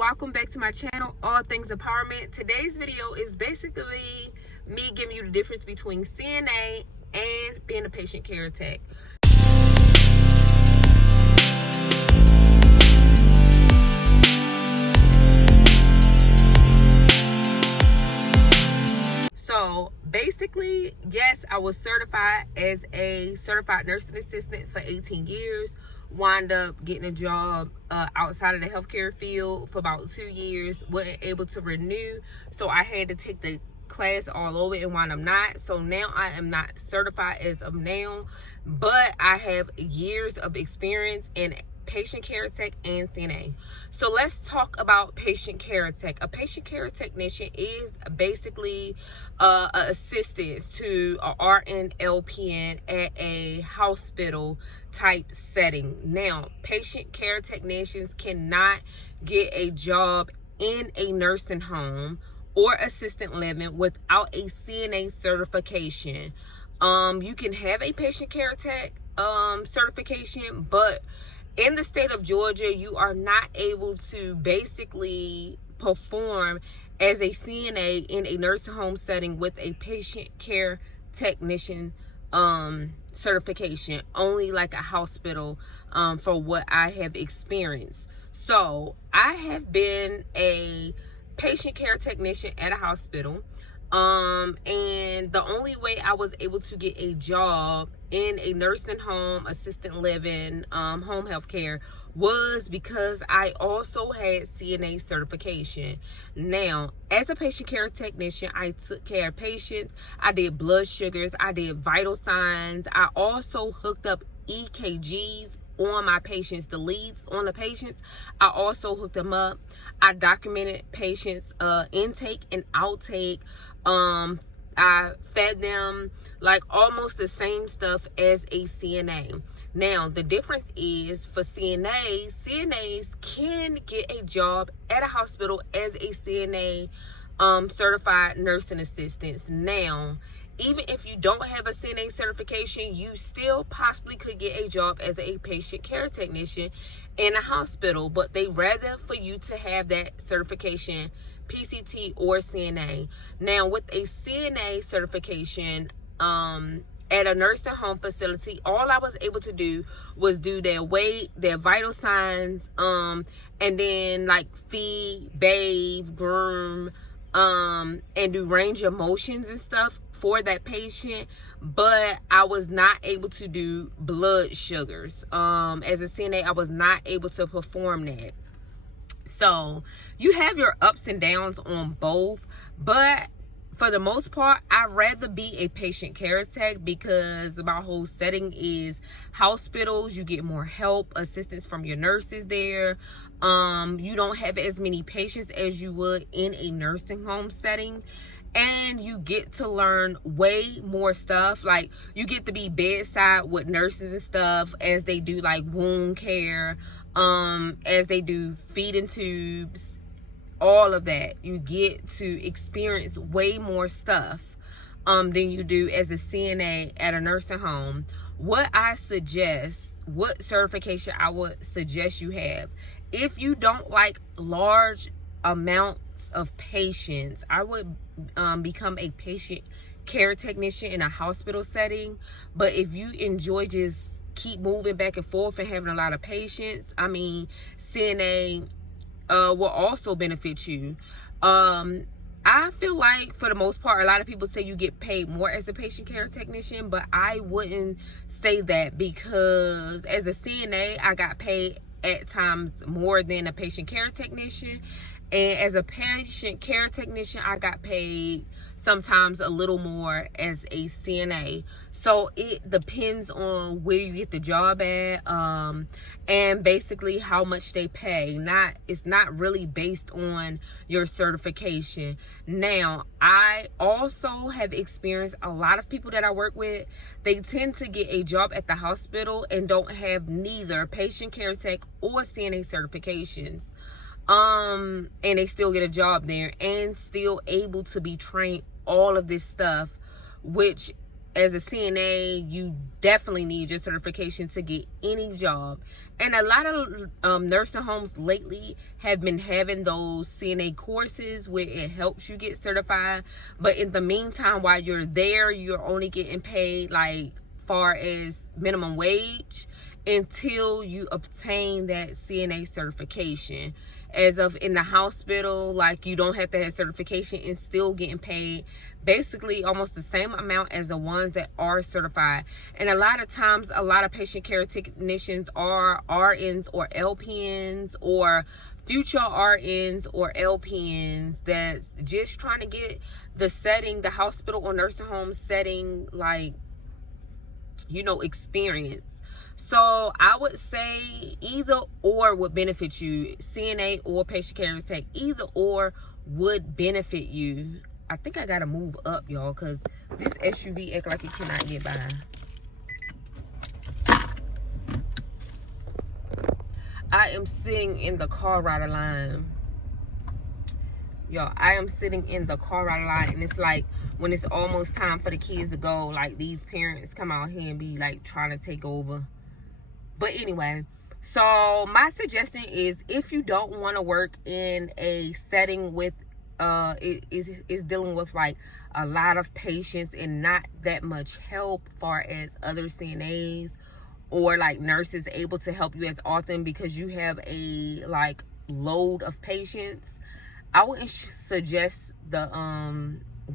welcome back to my channel, All Things Empowerment. Today's video is basically me giving you the difference between CNA and being a patient care tech. So basically, yes, I was certified as a certified nursing assistant for 18 years. Wound up getting a job outside of the healthcare field for about 2 years. Wasn't able to renew, so I had to take the class all over and wound up not. So now I am not certified as of now, but I have years of experience in patient care tech and CNA. So let's talk about patient care tech. A patient care technician is basically an assistant to a RN, LPN at a hospital type setting. Now, patient care technicians cannot get a job in a nursing home or assisted living without a CNA certification. You can have a patient care tech certification, but in the state of Georgia, you are not able to basically perform as a CNA in a nursing home setting with a patient care technician certification, only like a hospital, for what I have experienced. So I have been a patient care technician at a hospital, and the only way I was able to get a job in a nursing home, assisted living, home health care was because I also had CNA certification. Now, as a patient care technician, I took care of patients. I did blood sugars. I did vital signs. I also hooked up EKGs on my patients, the leads on the patients. I also hooked them up. I documented patients' intake and outtake. I fed them like almost the same stuff as a CNA. Now, the difference is for CNAs can get a job at a hospital as a CNA certified nursing assistant. Now, even if you don't have a CNA certification, you still possibly could get a job as a patient care technician in a hospital, but they rather for you to have that certification, PCT or CNA. Now, with a CNA certification at a nursing home facility, all I was able to do was do their weight, their vital signs, and then like feed, bathe, groom, and do range of motions and stuff for that patient. But I was not able to do blood sugars. As a CNA, I was not able to perform that. So you have your ups and downs on both, but for the most part, I'd rather be a patient care tech because my whole setting is hospitals. You get more help, assistance from your nurses there. You don't have as many patients as you would in a nursing home setting, and you get to learn way more stuff. Like, you get to be bedside with nurses and stuff as they do like wound care, as they do feeding tubes, all of that. You get to experience way more stuff than you do as a CNA at a nursing home. What certification I would suggest you have, if you don't like large amounts of patients, I would become a patient care technician in a hospital setting. But if you enjoy just keep moving back and forth and having a lot of patients, I mean, CNA will also benefit you. I feel like for the most part, a lot of people say you get paid more as a patient care technician, but I wouldn't say that, because as a CNA, I got paid at times more than a patient care technician. And as a patient care technician, I got paid sometimes a little more as a CNA. So it depends on where you get the job at, and basically how much they pay. It's not really based on your certification. Now, I also have experienced a lot of people that I work with, they tend to get a job at the hospital and don't have neither patient care tech or CNA certifications. And they still get a job there and still able to be trained all of this stuff, which as a CNA, you definitely need your certification to get any job. And a lot of nursing homes lately have been having those CNA courses where it helps you get certified. But in the meantime, while you're there, you're only getting paid like far as minimum wage until you obtain that CNA certification. As of in the hospital, like, you don't have to have certification and still getting paid basically almost the same amount as the ones that are certified. And a lot of times, a lot of patient care technicians are RNs or LPNs or future RNs or LPNs that's just trying to get the setting, the hospital or nursing home setting, like, you know, experience. So I would say either or would benefit you. CNA or patient care tech, either or would benefit you. I think I gotta move up, y'all, because this SUV act like it cannot get by. I am sitting in the car rider line. Y'all, I am sitting in the car rider line, and it's like when it's almost time for the kids to go, like, these parents come out here and be like trying to take over. But anyway, so my suggestion is, if you don't want to work in a setting with is dealing with like a lot of patients and not that much help far as other CNAs or like nurses able to help you as often because you have a like load of patients, I wouldn't suggest the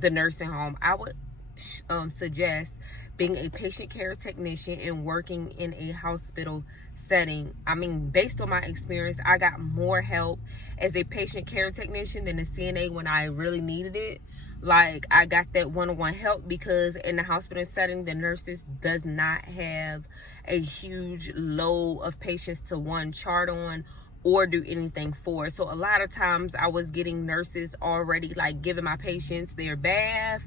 nursing home. I would suggest being a patient care technician and working in a hospital setting. I mean, based on my experience, I got more help as a patient care technician than a CNA when I really needed it. Like, I got that one-on-one help because in the hospital setting, the nurses does not have a huge load of patients to one chart on or do anything for. So a lot of times I was getting nurses already like giving my patients their bath,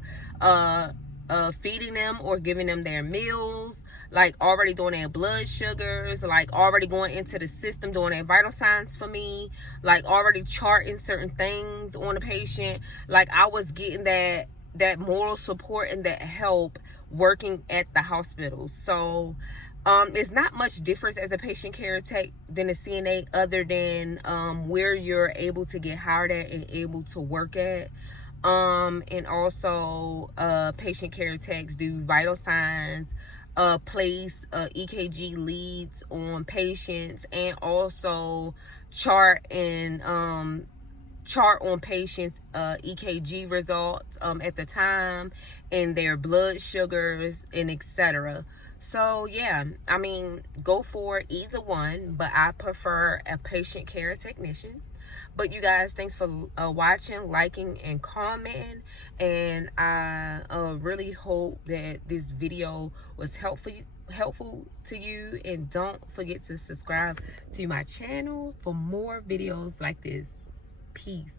feeding them or giving them their meals, like already doing their blood sugars, like already going into the system doing their vital signs for me, like already charting certain things on the patient. Like, I was getting that moral support and that help working at the hospital. So it's not much difference as a patient care tech than a CNA, other than where you're able to get hired at and able to work at. And also patient care techs do vital signs, place EKG leads on patients, and also chart on patients EKG results at the time, and their blood sugars, and etc. So yeah, I mean, go for either one, but I prefer a patient care technician. But you guys, thanks for watching, liking, and commenting. And I really hope that this video was helpful to you. And don't forget to subscribe to my channel for more videos like this. Peace.